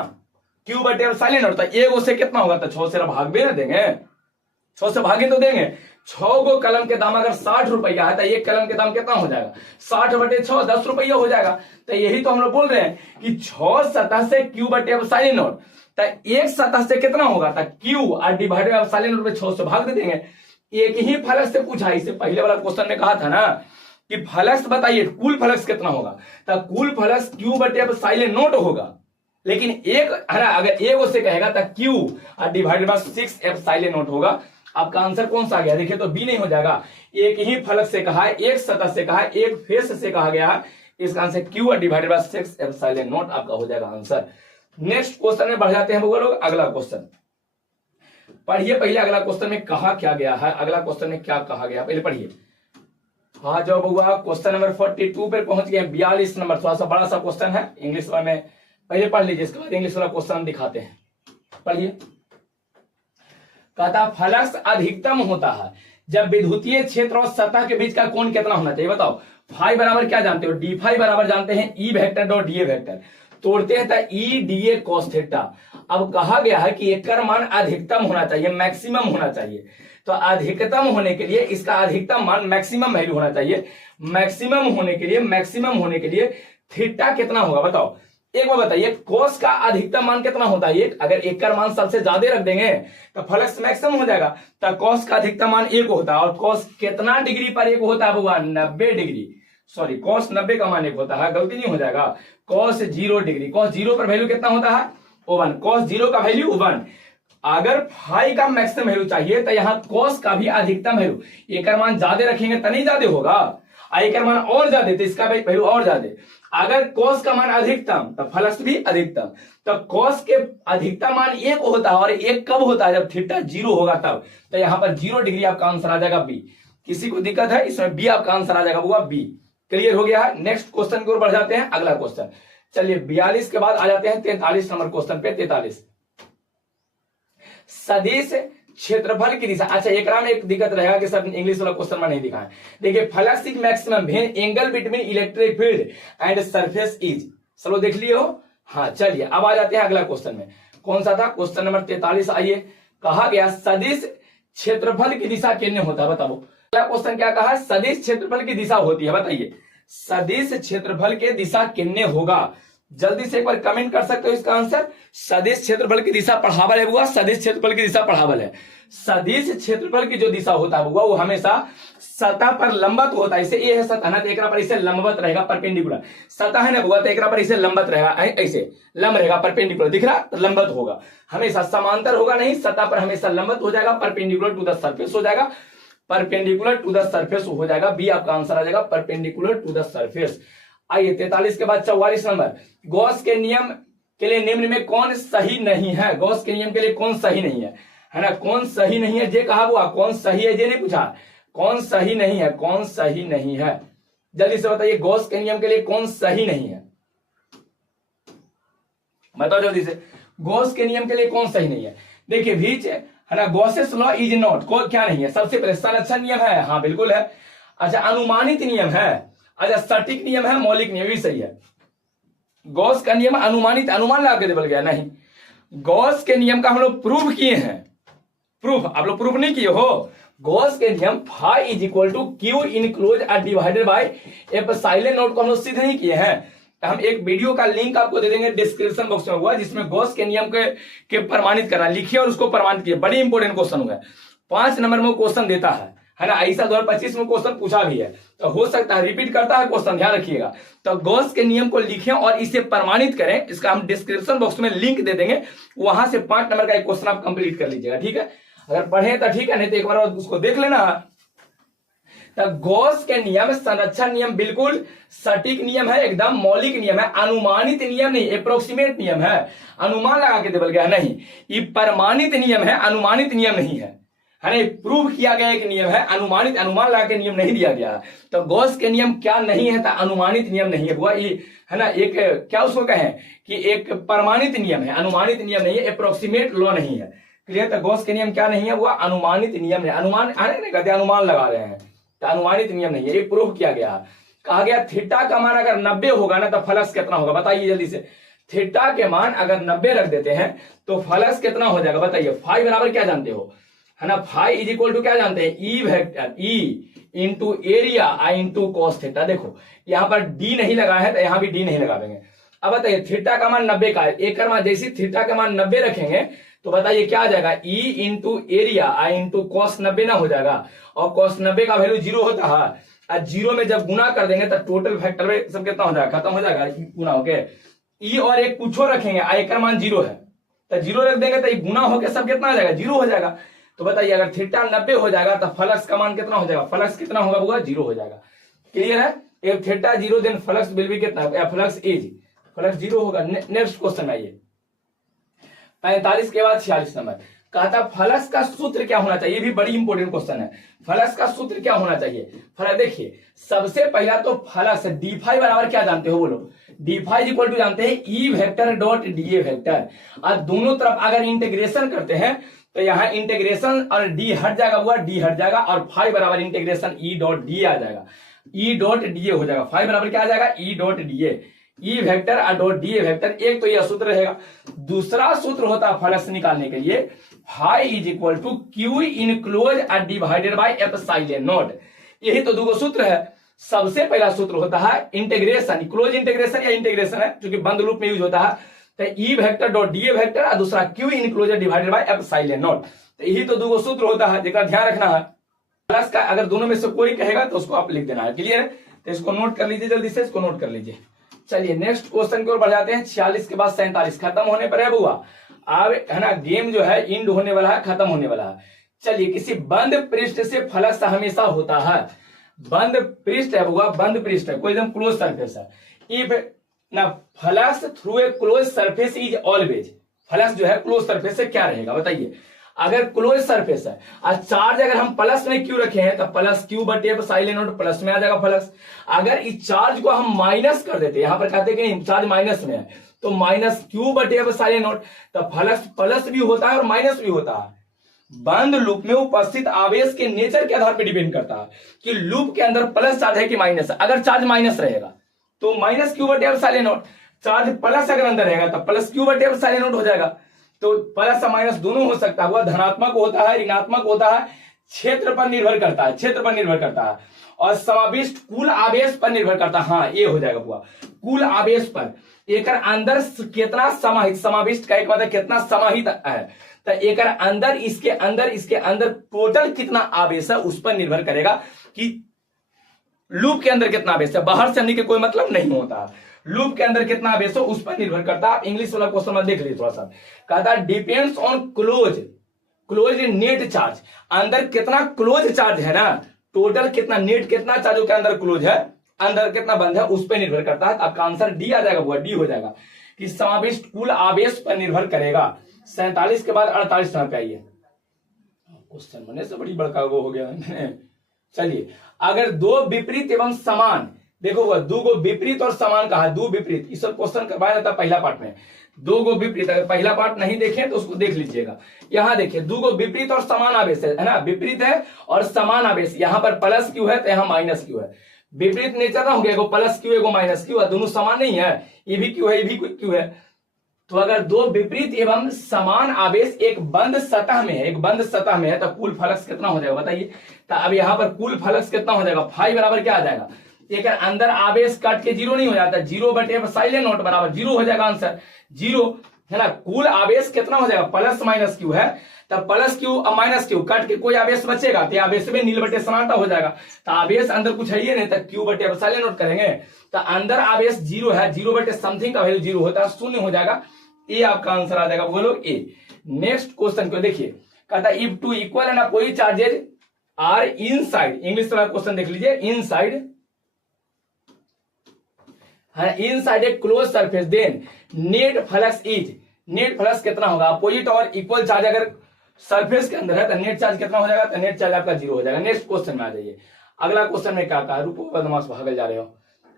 क्यू बटे एप्सिलॉन नॉट, एक गो से कितना होगा था 6 से भाग भी ना देंगे, 6 से भागे तो देंगे। 6 गो कलम के दाम अगर 60 रुपया है तो एक कलम के दाम कितना हो जाएगा 60 बटे 6 10 रुपया हो जाएगा। तो यही तो हम लोग बोल रहे हैं कि 6 सतह से क्यू बटे एप्सिलॉन नॉट, तो एक सतह से कितना होगा था क्यू और डिवाइडेड बाय एप्सिलॉन नॉट पे 6 से भाग दे देंगे। एक ही फ्लक्स से पूछा, इससे पहले वाला क्वेश्चन में कहा था ना कि फ्लक्स बताइए कुल फ्लक्स कितना होगा, तो कुल फ्लक्स क्यू बटे एप्सिलॉन नॉट होगा। लेकिन एक है ना, अगर एक से कहेगा तो क्यू और डिवाइडेड बाय 6 एप्सिलॉन नॉट होगा। आपका आंसर कौन सा आ गया, देखिए तो बी नहीं हो जाएगा। एक ही फलक से कहा है, एक सतह से कहा है, एक फेस से कहा गया है, इसका आंसर क्यू और डिवाइडेड बाय 6 एप्सिलॉन नॉट आपका हो जाएगा आंसर। नेक्स्ट क्वेश्चन में बढ़ जाते हैं लोग, अगला क्वेश्चन पढ़िए। पहले अगला क्वेश्चन में कहा क्या गया है, अगला क्वेश्चन में क्या कहा गया पहले पढ़िए। हाँ जो बउआ क्वेश्चन नंबर 42 पे पहुंच गए, 42 नंबर, थोड़ा सा बड़ा सा क्वेश्चन है इंग्लिश वाला में, पहले पढ़ लीजिए, इसके बाद इंग्लिश वाला क्वेश्चन दिखाते हैं। पढ़िए। कहता फ्लक्स अधिकतम होता है जब विद्युतीय क्षेत्र और सतह के बीच का कोण कितना होना चाहिए, बताओ। फाई बराबर क्या जानते हो, डी फाई बराबर जानते हैं E vector dot D A vector, तोड़ते हैं तो E D A cos theta. अब कहा गया है कि एक मान अधिकतम होना चाहिए, मैक्सिमम होना चाहिए, तो अधिकतम होने के लिए इसका अधिकतम मान मैक्सिमम वैल्यू होना चाहिए। मैक्सिमम होने के लिए थीटा कितना होगा बताओ। एक बार बताइए कोस का अधिकतम मान कितना होता है, एक, अगर एक का मान सबसे ज्यादा रख देंगे तो फ्लक्स मैक्सिमम हो जाएगा। तो कॉस का अधिकतम मान 1 होता है, और कॉस कितना डिग्री पर 1 होता है भगवान, 90 डिग्री, सॉरी कॉस 90 का मान 1 होता है, गलती नहीं हो जाएगा। कॉस 0 डिग्री, कॉस 0 पर वैल्यू कितना होता है 1, कॉस 0 का वैल्यू 1। अगर फाई का मैक्सिमम वैल्यू चाहिए तो यहाँ कॉस का भी अधिकतम वैल्यू, एक का मान ज्यादा रखेंगे तो नहीं ज्यादा होगा, एक का मान और ज्यादा तो इसका वैल्यू और ज्यादा। अगर कॉस का मान अधिकतम तो फ्लक्स भी अधिकतम, तो कॉस के अधिकतम मान 1 होता है, और 1 कब होता है जब थीटा 0 होगा तब। तो यहाँ पर 0 डिग्री आपका आंसर आ जाएगा बी। किसी को दिक्कत है इसमें, बी आपका आंसर आ जाएगा वो बी। क्लियर हो गया है। नेक्स्ट क्वेश्चन की ओर बढ़ जाते हैं, अगला क्वेश्चन। चलिए 42 के बाद आ जाते हैं 43 नंबर क्वेश्चन पे। 43 सदिश क्षेत्रफल की दिशा। अच्छा एक में एक दिक्कत रहेगा कि सर इंग्लिश वाला क्वेश्चन में नहीं दिखा है। देखिए flux is maximum when angle between electric field and surface is, चलो देख लिए हो। हाँ चलिए अब आ जाते हैं अगला क्वेश्चन में। कौन सा था क्वेश्चन नंबर 43। आइए, कहा गया सदिश क्षेत्रफल की दिशा कितने होता है बताओ। अगला क्वेश्चन क्या कहा, सदिश क्षेत्रफल की दिशा होती है, बताइए सदिश क्षेत्रफल के दिशा कितने होगा। जल्दी से एक बार कमेंट कर सकते हो इसका आंसर। सदिश क्षेत्रफल की दिशा पढ़ावल है बुआ, सदिश क्षेत्रफल की दिशा पढ़ावल है। सदिश क्षेत्रफल की जो दिशा होता है बुआ वो हमेशा सतह पर लंबवत होता है। इसे ये है सतह ना, तो एक पर इसे लंबवत रहेगा, परपेंडिकुलर। सतह है ना बुआ, तो एक पर इसे लंबवत रहेगा, ऐसे लंब रहेगा, परपेंडिकुलर दिख रहा तो लंबवत होगा, हमेशा समांतर होगा नहीं, सतह पर हमेशा लंबवत हो जाएगा, परपेंडिकुलर टू द सरफेस हो जाएगा, परपेंडिकुलर टू द सरफेस हो जाएगा। बी आपका आंसर आ जाएगा, परपेंडिकुलर टू द सरफेस। आइए 43 के बाद 44 नंबर। गॉस के नियम के लिए निम्न में कौन सही नहीं है, गॉस के नियम के लिए कौन सही नहीं है ना, कौन सही नहीं है जे कहा हुआ, कौन सही है जे नहीं पूछा, कौन सही नहीं है, कौन सही नहीं है, जल्दी से बताइए गॉस के नियम के लिए कौन सही नहीं है, बताओ जल्दी से, गॉस के नियम के लिए कौन सही नहीं है। देखिए बीच है ना, गॉसेस लॉ इज नॉट, क्या नहीं है, सबसे पहले संरक्षण नियम है, हाँ बिल्कुल है। अच्छा अनुमानित नियम है, अच्छा सटीक नियम है, मौलिक नियम भी सही है। गॉस का नियम अनुमानित, अनुमान लगा के बोल गया नहीं, गॉस के नियम का हम लोग प्रूफ किए हैं, प्रूफ आप लोग प्रूफ नहीं किए हो। गॉस के नियम phi is equal to Q enclose और डिवाइडेड बाय एप्सिलॉन नॉट को हम लोग सिद्ध नहीं किए हैं। हम एक वीडियो का लिंक आपको दे देंगे डिस्क्रिप्शन बॉक्स में हुआ, जिसमें गॉस के नियम के प्रमाणित करना, लिखिए और उसको प्रमाणित किए। बड़ी इंपॉर्टेंट क्वेश्चन हुआ है, 5 नंबर में क्वेश्चन देता है ना, ऐसा 2025 में क्वेश्चन पूछा भी है, तो हो सकता है रिपीट करता है क्वेश्चन, ध्यान रखिएगा। तो गॉस के नियम को लिखें और इसे प्रमाणित करें, इसका हम डिस्क्रिप्शन बॉक्स में लिंक दे देंगे, वहां से 5 नंबर का एक क्वेश्चन आप कंप्लीट कर लीजिएगा, ठीक है। अगर पढ़े तो ठीक है, नहीं तो एक बार उसको देख लेना। तो गॉस के नियम संरक्षण नियम बिल्कुल सटीक नियम है, एकदम मौलिक नियम है, अनुमानित नियम नहीं, अप्रोक्सीमेट नियम है, अनुमान लगा के देवल गया नहीं, ये प्रमाणित नियम है, अनुमानित नियम नहीं है ना, प्रूव किया गया एक नियम है, अनुमानित अनुमान लगा के नियम नहीं दिया गया। तो गॉस के नियम क्या नहीं है, तो अनुमानित नियम नहीं है हुआ, ये है ना, एक क्या उसको कहें कि एक प्रमाणित नियम है, अनुमानित नियम नहीं है, अप्रोक्सीमेट लॉ नहीं है। क्लियर। तो गॉस के नियम क्या नहीं है, वो अनुमानित नियम है, अनुमान कहते अनुमान लगा रहे हैं, तो अनुमानित नियम नहीं है, ये प्रूव किया गया। कहा गया थीटा का मान अगर 90 होगा ना तो फ्लक्स कितना होगा, बताइए जल्दी से। थीटा के मान अगर 90 रख देते हैं तो फ्लक्स कितना हो जाएगा, बताइए। फाई बराबर क्या जानते हो, है ना, फाई इज इक्वल टू क्या जानते हैं, E vector E into area I into cos theta. देखो यहाँ पर डी नहीं लगा है तो यहाँ भी डी नहीं लगा देंगे। अब बताइए थीटा का मान 90 का है, एक मान जैसे थीटा का मान 90 रखेंगे तो बताइए क्या आ जाएगा, E into area I into cos 90 ना हो जाएगा, और कॉस 90 का वैल्यू 0 होता है, और 0 में जब गुना कर देंगे तो टोटल फैक्टर में सब कितना हो जाएगा, खत्म हो जाएगा गुना होके। ई और एक कुछ रखेंगे, आई का मान 0 है तो 0 रख देंगे तो गुना होके सब कितना आ जाएगा, 0 हो जाएगा। तो बताइए अगर थीटा 90 हो जाएगा तो फ्लक्स का मान कितना हो जाएगा, फ्लक्स कितना होगा बुआ, 0 हो जाएगा। क्लियर है, if theta 0 then flux will be कितना, फ्लक्स इज, फ्लक्स 0 होगा। नेक्स्ट क्वेश्चन आइए 45 के बाद 46 नंबर। कहता फ्लक्स का सूत्र क्या होना चाहिए, ये भी बड़ी इंपॉर्टेंट क्वेश्चन है। फ्लक्स का सूत्र क्या होना चाहिए, फ्लक्स देखिए सबसे पहला तो फ्लक्स डी फाई बराबर क्या जानते हो, बोलो। डी फाई इक्वल टू जानते हैं E vector dot D A vector, और दोनों तरफ अगर इंटीग्रेशन करते हैं तो यहाँ इंटीग्रेशन और डी हट जाएगा, हुआ डी हट जाएगा, और फाई बराबर इंटीग्रेशन ई डॉट डी आ जाएगा, ई डॉट डी ए हो जाएगा। फाई बराबर क्या आ जाएगा, E dot D A, E vector और डॉट डी ए वेक्टर। एक तो यह सूत्र रहेगा। दूसरा सूत्र होता है फ्लक्स निकालने के लिए, phi is equal to Q enclose divided by epsilon not. यही तो दो सूत्र है। सबसे पहला सूत्र होता है इंटीग्रेशन, क्लोज इंटीग्रेशन या इंटीग्रेशन है क्योंकि बंद लूप में यूज होता है, तो E vector dot D A vector, और दूसरा Q enclose divided by epsilon not. तो यही तो दो सूत्र होता है जिसका ध्यान रखना है। प्लस का अगर दोनों में से कोई कहेगा तो उसको आप लिख देना है। क्लियर है, तो इसको नोट कर लीजिए, जल्दी से इसको नोट कर लीजिए। चलिए नेक्स्ट क्वेश्चन की ओर बढ़ जाते हैं। 46 के बाद 47 खत्म होने पर है बुआ, अब है ना गेम जो है इंड होने वाला है, खत्म होने वाला है। चलिए किसी बंद पृष्ठ से फ्लक्स हमेशा होता है, बंद पृष्ठ है बुआ, बंद पृष्ठ है, कोई एकदम क्लोज सरफेस है। इफ ना flux through a close surface is always, flux जो है क्लोज सरफेस से क्या रहेगा, बताइए। अगर क्लोज सरफेस है और चार्ज अगर हम प्लस में क्यू रखे हैं तो प्लस क्यू बटे एप्सिलॉन नॉट प्लस में आ जाएगा फ्लक्स। अगर इस चार्ज को हम माइनस कर देते हैं, यहां पर कहते हैं कि चार्ज माइनस में है तो माइनस क्यू बटे एप्सिलॉन नॉट, तो फ्लक्स प्लस भी होता है और माइनस भी होता है। बंद लूप में उपस्थित आवेश के नेचर के आधार पर डिपेंड करता है कि लूप के अंदर प्लस चार्ज है कि माइनस है। अगर चार्ज माइनस रहेगा तो माइनस क्यू बटे एप्सिलॉन नॉट, चार्ज प्लस अगर अंदर रहेगा तो प्लस क्यू बटे एप्सिलॉन नॉट हो जाएगा। तो प्लस और माइनस दोनों हो सकता है, वह धनात्मक होता है ऋणात्मक होता है, क्षेत्र पर निर्भर करता है, क्षेत्र पर निर्भर करता है, और समाविष्ट कुल आवेश पर निर्भर करता है। हाँ ये हो जाएगा हुआ, कुल आवेश पर एक अंदर कितना समाहित, समाविष्ट का एक मतलब कितना समाहित है, तो एक अंदर इसके अंदर टोटल कितना आवेश है उस पर निर्भर करेगा कि लूप के अंदर कितना आवेश है। बाहर से आने के कोई मतलब नहीं होता, लूप के अंदर कितना आवेश हो उस पर निर्भर करता है। आप इंग्लिश वाला क्वेश्चन में देख लीजिए थोड़ा सा, कहता है depends on close net charge, अंदर कितना क्लोज चार्ज है ना, टोटल कितना नेट कितना चार्ज के अंदर क्लोज है, अंदर कितना बंद है उस पर निर्भर करता है। आपका आंसर डी आ जाएगा, वो डी हो जाएगा कि समाविष्ट कुल आवेश पर निर्भर करेगा। 47 के बाद 48 पे आइए, क्वेश्चन बनने से बड़ी बड़का वो हो गया। चलिए अगर दो विपरीत एवं समान, देखो वह दो गो विपरीत और समान कहा, दो विपरीत, इस क्वेश्चन करवाया जाता है पहला पार्ट में। दो गो विपरीत, अगर पहला पार्ट नहीं देखें तो उसको देख लीजिएगा। यहां देखिए दो गो विपरीत और समान आवेश है ना, विपरीत है और समान आवेश, यहां पर प्लस क्यू है तो यहां माइनस क्यू है। विपरीत नेचर ना हो गया, एगो प्लस क्यू एगो माइनस क्यू है, दोनों समान नहीं है, ये भी क्यू है ये भी क्यू है। तो अगर दो विपरीत एवं समान आवेश एक बंद सतह में है, एक बंद सतह में है तो कुल फ्लक्स कितना हो जाएगा बताइए। तो अब यहां पर कुल फ्लक्स कितना हो जाएगा, फाई बराबर क्या आ जाएगा, एक अंदर आवेश कट के 0 नहीं हो जाता, 0 बटे एप्सिलॉन नॉट बराबर 0 हो जाएगा, आंसर 0 है ना। कुल आवेश कितना हो जाएगा, प्लस माइनस क्यू है, तब प्लस क्यू और माइनस क्यू कट के कोई आवेश बचेगा तो आवेश में नील बटे समानता हो जाएगा। तो आवेश अंदर कुछ है ही नहीं, तो क्यू बटे एप्सिलॉन नॉट करेंगे तो अंदर आवेश 0 है, 0 बटे समथिंग का वैल्यू 0 होता है, 0 हो जाएगा। ये आपका आंसर आ जाएगा, बोलो ए। नेक्स्ट क्वेश्चन को देखिए, कहता है if two equal and opposite charges are inside, English वाला क्वेश्चन देख लीजिए, inside inside a close surface then net flux is, net flux कितना होगा, अपोजिट और इक्वल चार्ज अगर सरफेस के अंदर है तो नेट चार्ज कितना हो जाएगा, तो नेट चार्ज आपका 0 हो जाएगा। नेक्स्ट क्वेश्चन में आ जाइए, अगला क्वेश्चन में क्या कहा, रुको बदमाश भागल जा रहे हो।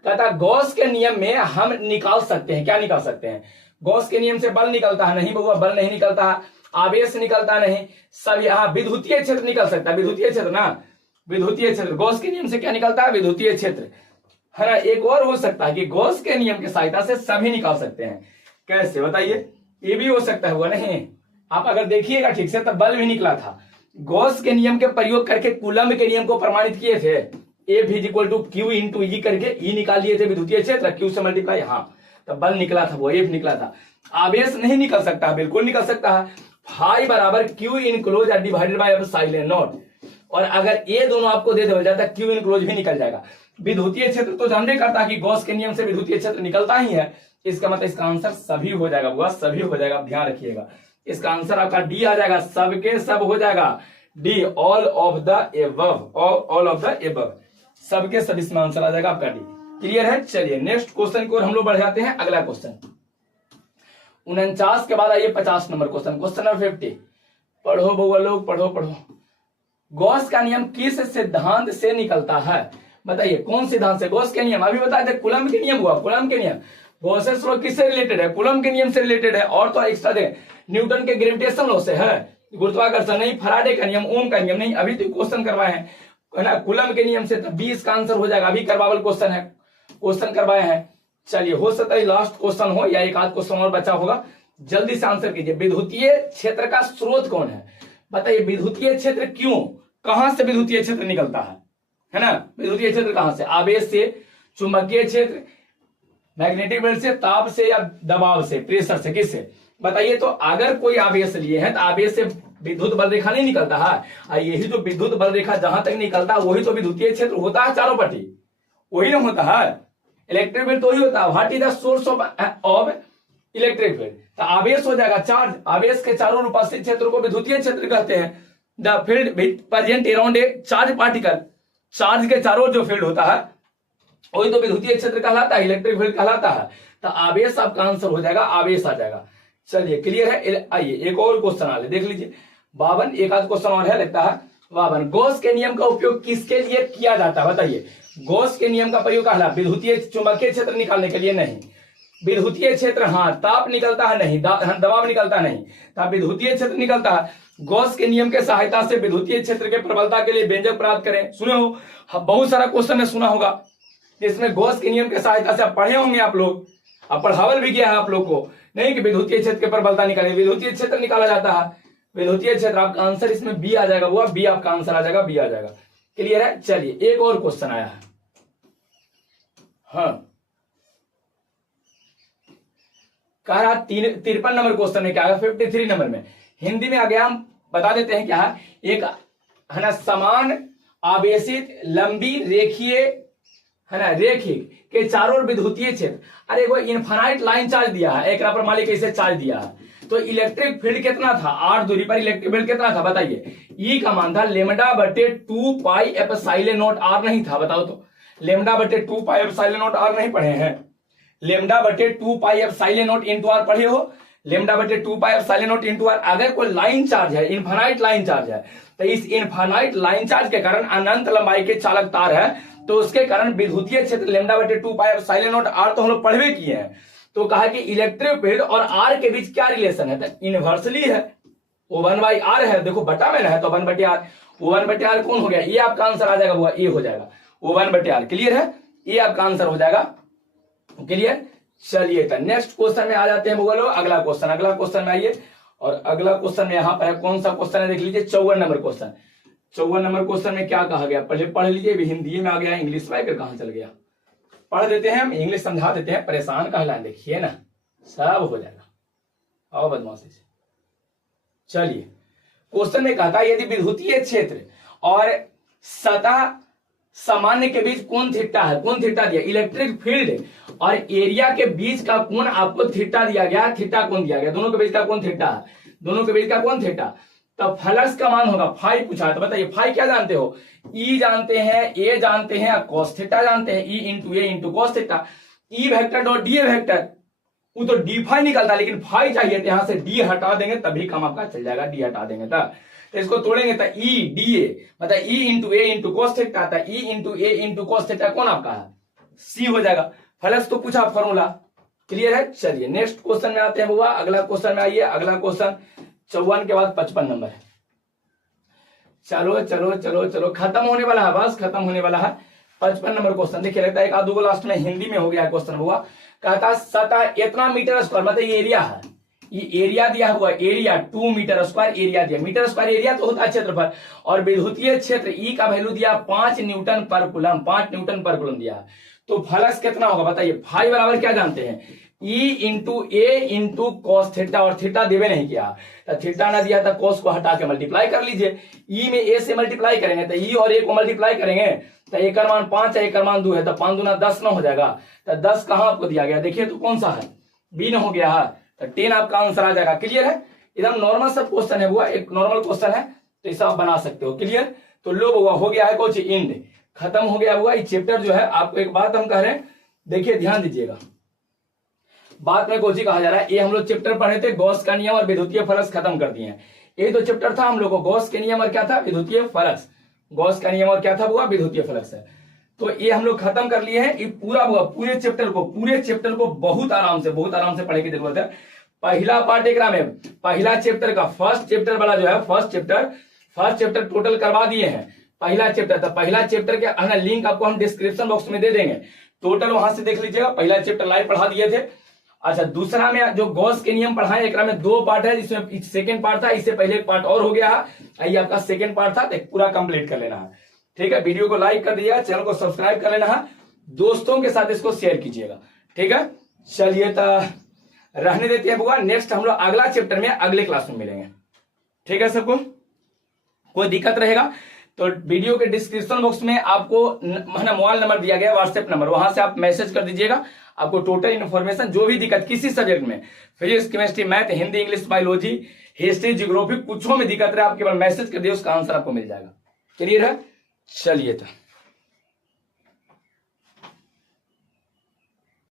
कहता गॉस के नियम में हम निकाल सकते हैं, क्या निकाल सकते हैं, गॉस के नियम से बल निकलता है, नहीं बउआ बल नहीं निकलता है, आवेश निकलता नहीं, सब यहाँ विद्युतीय क्षेत्र निकल सकता है, विद्युतीय क्षेत्र ना, विद्युतीय क्षेत्र, गॉस के नियम से क्या निकलता है, विद्युतीय क्षेत्र। है ना। एक और हो सकता है कि गॉस के नियम की सहायता से सभी निकाल सकते हैं। कैसे बताइए, ये भी हो सकता है, हुआ नहीं। आप अगर देखिएगा ठीक से, तब बल भी निकला था। गॉस के नियम के प्रयोग करके कूलम्ब के नियम को प्रमाणित किए थे। F equal to Q into E करके ई निकाल लिए थे विद्युतीय क्षेत्र, क्यू से मल्टीप्लाई, हाँ तब बल निकला था, वो F निकला था। आवेश नहीं निकल सकता, बिल्कुल निकल सकता है। फाई बराबर Q enclose divided by epsilon not, और अगर ये दोनों आपको दे दिया जाता है, क्यू इनक्लोज भी निकल जाएगा। विद्युतीय क्षेत्र तो जानते करता है कि गॉस के नियम से विद्युतीय क्षेत्र निकलता ही है। इसका मतलब इसका आंसर सभी हो जाएगा, वो सभी हो जाएगा, ध्यान रखिएगा। इसका आंसर आपका डी आ जाएगा, सबके सब हो जाएगा D, all of the above, all of the above, सबके सब इसमें आंसर आ जाएगा आपका डी। क्लियर है। चलिए नेक्स्ट क्वेश्चन की ओर हम लोग बढ़ जाते हैं। अगला क्वेश्चन 49 के बाद आइए 50 नंबर क्वेश्चन, क्वेश्चन नंबर 50। पढ़ो बउआ लोग, पढ़ो पढ़ो। गॉस का नियम किस सिद्धांत से निकलता है? बताइए कौन सिद्धांत से? गॉस के नियम अभी बताए थे, कूलम्ब के नियम हुआ, कूलम्ब के नियम। गॉसेस लॉ किससे रिलेटेड है? कूलम्ब के नियम से रिलेटेड है। और तो एक्स्ट्रा दे, न्यूटन के ग्रेविटेशन लॉ से है, गुरुत्वाकर्षण नहीं, फराडे का नियम, ओम का नियम नहीं, अभी तो क्वेश्चन करवाए हैं, है ना, कूलम्ब के नियम से, तो 20 का आंसर हो जाएगा। अभी करवावल क्वेश्चन है, क्वेश्चन करवाए हैं। चलिए हो सकता है लास्ट क्वेश्चन हो या एक आध क्वेश्चन और बचा होगा, जल्दी से आंसर कीजिए। विद्युतीय क्षेत्र का स्रोत कौन है? बताइए विद्युतीय क्षेत्र क्यों, कहां से विद्युतीय क्षेत्र निकलता है ना? विद्युतीय क्षेत्र कहां से? आवेश से, चुंबकीय क्षेत्र, मैग्नेटिक फील्ड से, ताप से, या दबाव से, प्रेशर से, किससे? बताइए। तो अगर कोई आवेश लिए है तो आवेश से विद्युत बल रेखा नहीं निकलता है, यही जो विद्युत बल रेखा जहां तक निकलता है वही तो विद्युतीय क्षेत्र होता है, चारों पट्टी वही ना होता है। इलेक्ट्रिक फील्ड तो ही होता है। What is the source of electric field? तो आवेश हो जाएगा चार्ज, आवेश के चारों उपस्थित क्षेत्र को विद्युतीय क्षेत्र कहते हैं। The field present around a charge particle, charge के चारों जो फील्ड होता है वही तो विद्युतीय क्षेत्र कहलाता है, इलेक्ट्रिक फील्ड कहलाता है। तो आवेश आपका आंसर हो जाएगा, आवेश आ जाएगा। चलिए क्लियर है। आइए एक और क्वेश्चन आ देख लीजिए 52, एक आध क्वेश्चन और है लगता है 52। गॉस के नियम का उपयोग किसके लिए किया जाता है? बताइए। गॉस के नियम का प्रयोग कहला विद्युतीय चुंबकीय क्षेत्र निकालने के लिए नहीं, विद्युतीय क्षेत्र, हाँ ताप निकलता है नहीं, दबाव निकलता नहीं, तब विद्युतीय क्षेत्र निकलता है। गॉस के नियम के सहायता से विद्युतीय क्षेत्र के प्रबलता के लिए व्यंजक प्राप्त करें। सुने हो, बहुत सारा क्वेश्चन में सुना होगा जिसमें गॉस के नियम के सहायता से आप पढ़े होंगे, आप लोग, अब पढ़ावल भी किया है आप लोग को, नहीं कि विद्युतीय क्षेत्र के प्रबलता निकाले, विद्युतीय क्षेत्र निकाला जाता है। विद्युतीय क्षेत्र आपका आंसर इसमें बी आ जाएगा, वो बी आपका आंसर आ जाएगा, बी आ जाएगा। क्लियर है। चलिए एक और क्वेश्चन आया है, हाँ कह रहा 53 नंबर क्वेश्चन में क्या है, 53 नंबर में हिंदी में आ गया, हम बता देते हैं क्या है। एक है ना समान आवेशित लंबी रेखीय, है ना, रेखिक के चारों ओर विद्युतीय क्षेत्र, अरे वो इनफाइनाइट लाइन चार्ज दिया है, एक प्रणाली कैसे चार्ज दिया है। तो इलेक्ट्रिक फील्ड कितना था? 8 दूरी पर इलेक्ट्रिक फील्ड कितना था? बताइए। ई का मान था लेमडा बटे 2 पाई एप्सिलॉन नॉट आर नहीं था? बताओ तो। लेमडा बटे 2 पाई एप्सिलॉन नॉट आर नहीं पढ़े हैं? लेमडा बटे 2 pi epsilon naught into R पढ़े हो? लेमडा बटे 2 pi epsilon naught into R. अगर कोई लाइन चार्ज है, इनफाइनाइट लाइन चार्ज है, तो इस इनफाइनाइट लाइन चार्ज के कारण अनंत लंबाई के चालक तार है, तो उसके कारण विद्युतीय क्षेत्र लेमडा बटे 2 पाई एप्सिलॉन नॉट आर तो हम लोग पढ़वे किए हैं। तो कहा कि इलेक्ट्रिक फील्ड और आर के बीच क्या रिलेशन है? तो इनवर्सली है, वो 1/r है, देखो बटा में है तो 1/r, वो 1/r कौन हो गया? ये आपका आंसर आ जाएगा, वो ये हो जाएगा, वो 1/r। क्लियर है, ये आपका आंसर हो जाएगा। क्लियर। चलिए तो नेक्स्ट क्वेश्चन में आ जाते हैं बोलो। अगला क्वेश्चन में आइए, और अगला क्वेश्चन में यहाँ पर कौन सा क्वेश्चन है देख लीजिए, 54 नंबर क्वेश्चन। 54 नंबर क्वेश्चन में क्या कहा गया? पहले पढ़ लीजिए, हिंदी में आ गया, इंग्लिश में कहां चल गया? पढ़ देते हैं हम, इंग्लिश समझा देते हैं, परेशान कहला, देखिए ना सब हो जाएगा। आओ बदमाशी से। चलिए क्वेश्चन में कहता है यदि विद्युतीय क्षेत्र और सतह सामान्य के बीच कोण थीटा है, कोण थीटा दिया, इलेक्ट्रिक फील्ड और एरिया के बीच का कोण आपको थीटा दिया गया, थीटा कोण दिया गया, दोनों के बीच का कोण थीटा है, दोनों के बीच का कोण थीटा, तो फ्लक्स का मान होगा फाई पूछा है। तो बताइए फाई क्या जानते हो? ई जानते हैं, ए जानते हैं, कॉस थीटा जानते हैं, E into A into cos theta. E vector dot D A vector, वो तो डी फाई निकलता, लेकिन फाई चाहिए, तो यहां से डी हटा देंगे तभी काम आपका चल जाएगा, डी हटा देंगे तो इसको तोड़ेंगे तो ई डी ए, मतलब ई इंटू ए इंटू कॉस थीटा आता है, ई इंटू ए इंटू कॉस थीटा कौन आपका है? सी हो जाएगा। फ्लक्स तो पूछा फॉर्मूला। क्लियर है। चलिए नेक्स्ट क्वेश्चन में आते हैं बुआ, अगला क्वेश्चन में आइए। अगला क्वेश्चन 54 के बाद 55 नंबर है। चलो चलो चलो चलो, खत्म होने वाला है, बस खत्म होने वाला है। 55 नंबर क्वेश्चन देखिए, लगता है एक आध दो लास्ट में हिंदी में हो गया क्वेश्चन हुआ। कहता सतह इतना मीटर स्क्वायर, मतलब ये एरिया है, ये एरिया दिया हुआ, एरिया 2 मीटर स्क्वायर एरिया दिया, मीटर स्क्वायर एरिया तो होता है क्षेत्रफल, और विद्युतीय क्षेत्र ई का वैल्यू दिया 5 न्यूटन पर कूलम, 5 न्यूटन पर कूलम दिया। तो फ्लक्स कितना होगा बताइए, फाई बराबर क्या जानते हैं, ई इंटू ए इंटू कॉस थीटा, और थीटा देवे नहीं किया, तो थीटा ना दिया था, कॉस को हटा के मल्टीप्लाई कर लीजिए, ई में ए से मल्टीप्लाई करेंगे तो ई और ए को मल्टीप्लाई करेंगे तो ए का मान 5 है, ए का मान 2 है, तो 5 दूना 10 ना हो जाएगा, तो 10 कहां आपको दिया गया, देखिए तो कौन सा है, बी ना हो गया है, तो 10 आपका आंसर आ जाएगा। क्लियर है, एकदम नॉर्मल सब क्वेश्चन है, हुआ एक नॉर्मल क्वेश्चन है, तो इसे आप बना सकते हो। क्लियर, तो लो हुआ हो गया है कुछ इंड, खत्म हो गया हुआ ये चैप्टर जो है। आपको एक बात हम कह रहे हैं, देखिए ध्यान दीजिएगा, बात में कोची कहा जा रहा है, ये हम लोग चैप्टर पढ़े थे गॉस का नियम और विद्युतीय फ्लक्स, खत्म कर दिए हैं। ये तो चैप्टर था हम लोग को, गॉस के नियम और क्या था, विद्युतीय फ्लक्स, गॉस का नियम और क्या था हुआ, विद्युतीय फ्लक्स है। तो ये हम लोग खत्म कर लिए हैं, ये पूरा हुआ, पूरे चैप्टर को बहुत आराम से पढ़ने की जरूरत है। पहला पार्ट एक में, पहला चैप्टर का फर्स्ट चैप्टर वाला जो है, फर्स्ट चैप्टर टोटल करवा दिए हैं, पहला चैप्टर था, पहला चैप्टर के लिंक आपको हम डिस्क्रिप्शन बॉक्स में दे देंगे, टोटल वहां से देख लीजिएगा। पहला चैप्टर लाइव पढ़ा दिए थे। अच्छा, दूसरा में जो गॉस के नियम पढ़ाए, एक में 2 पार्ट है, जिसमें सेकंड पार्ट था, इससे पहले एक पार्ट और हो गया है, ये आपका सेकंड पार्ट था, तो पूरा कंप्लीट कर लेना है। ठीक है, वीडियो को लाइक कर दीजिएगा, चैनल को सब्सक्राइब कर लेना है, दोस्तों के साथ इसको शेयर कीजिएगा। ठीक है, चलिए तो रहने देते हैं बुआ, नेक्स्ट हम लोग अगला चैप्टर में अगले क्लास में मिलेंगे। ठीक है, सबको कोई दिक्कत रहेगा तो वीडियो के डिस्क्रिप्शन बॉक्स में आपको मोबाइल नंबर दिया गया, व्हाट्सएप नंबर, वहां से आप मैसेज कर दीजिएगा, आपको टोटल इन्फॉर्मेशन, जो भी दिक्कत किसी सब्जेक्ट में, physics, chemistry, math, Hindi, English, biology, history, geography, कुछ में दिक्कत रहे, आप केवल मैसेज कर दिए, उसका आंसर आपको मिल जाएगा। क्लियर है, चलिए तो।